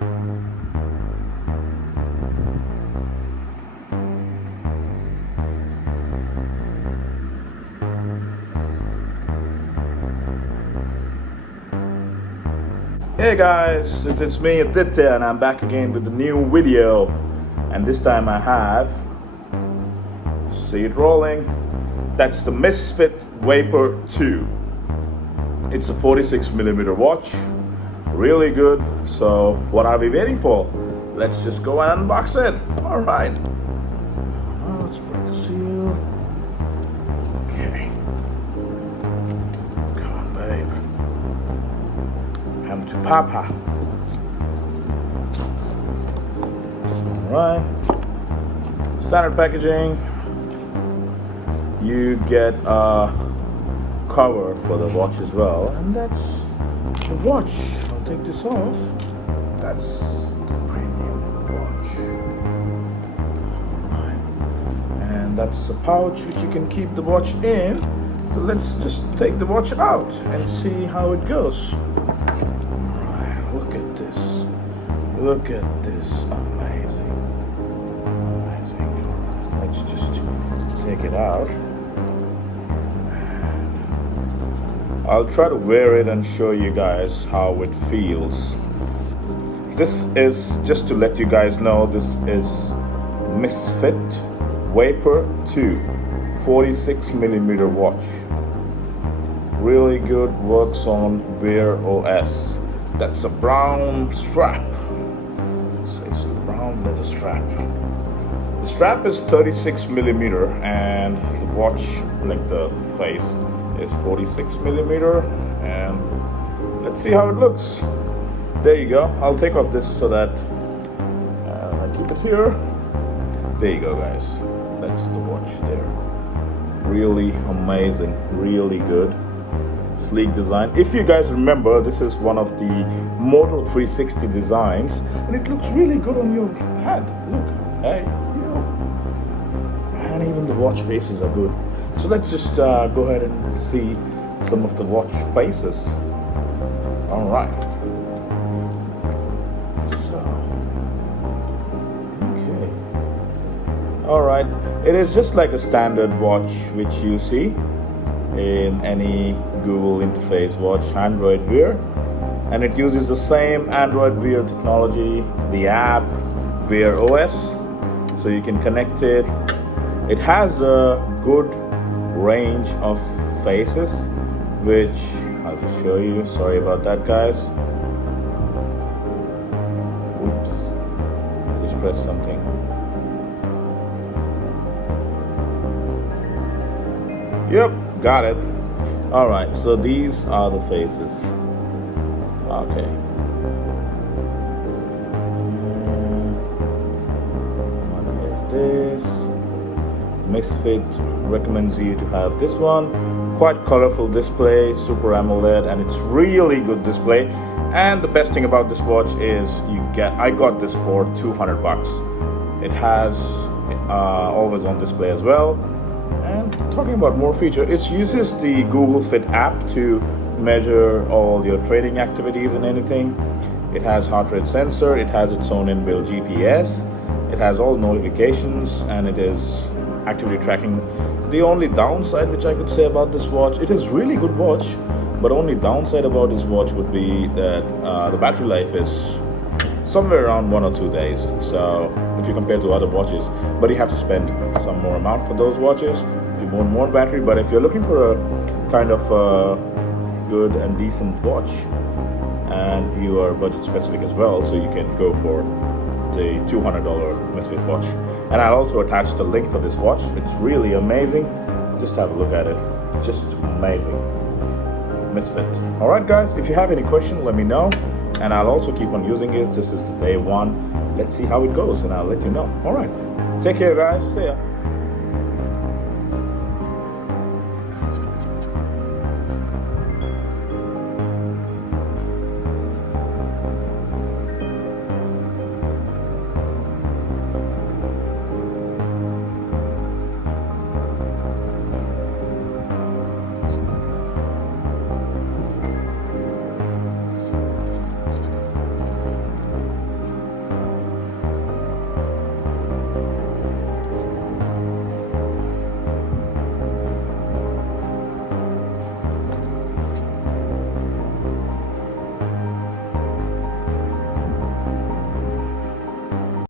Hey guys, it's me Aditya and I'm back again with a new video, and this time I have, see it rolling, that's the Misfit Vapour 2. It's a 46mm watch, really good. So what are we waiting for? Let's just go and unbox it. Alright, let's break the seal. Okay, come on babe, come to Papa. Alright, standard packaging. You get a cover for the watch as well, and that's the watch. I'll take this off. That's the premium watch. Alright, and that's the pouch which you can keep the watch in. So let's just take the watch out and see how it goes. Look at this. Look at this. Amazing. Amazing. Let's just take it out. I'll try to wear it and show you guys how it feels. This is, just to let you guys know, this is Misfit Vapour 2 46mm watch. Really good, works on Wear OS. That's a brown strap. So it's a brown leather strap. The strap is 36mm and the watch, like the face, is 46mm. And let's see how it looks. There you go. I'll take off this so that I keep it here. There you go, guys. That's the watch there. Really amazing, really good. Sleek design. If you guys remember, this is one of the Moto 360 designs, and it looks really good on your head. Look, hey, you. And even the watch faces are good. So let's just go ahead and see some of the watch faces. All right. So, okay. All right. It is just like a standard watch which you see in any Google interface watch, Android Wear, and it uses the same Android Wear technology, the app Wear OS, so you can connect it. It has a good range of faces, which I'll just show you. Sorry about that, guys. Oops, just press something. Yep, got it. All right, so these are the faces. Okay. One is this. Misfit recommends you to have this one. Quite colorful display, Super AMOLED, and it's really good display. And the best thing about this watch is I got this for $200. It has always on display as well. And talking about more features, it uses the Google Fit app to measure all your trading activities and anything. It has heart rate sensor, it has its own inbuilt GPS, it has all notifications, and it is activity tracking. The only downside which I could say about this watch, it is really good watch, but only downside about this watch would be that the battery life is somewhere around 1 or 2 days. So if you compare to other watches, but you have to spend some more amount for those watches if you want more battery. But if you're looking for a kind of good and decent watch, and you are budget specific as well, so you can go for the $200 Misfit watch. And I'll also attach the link for this watch. It's really amazing. Just have a look at it. It's just amazing. Misfit. All right, guys, if you have any question, let me know, and I'll also keep on using it. This is the day one. Let's see how it goes, and I'll let you know. All right, take care, guys. See ya.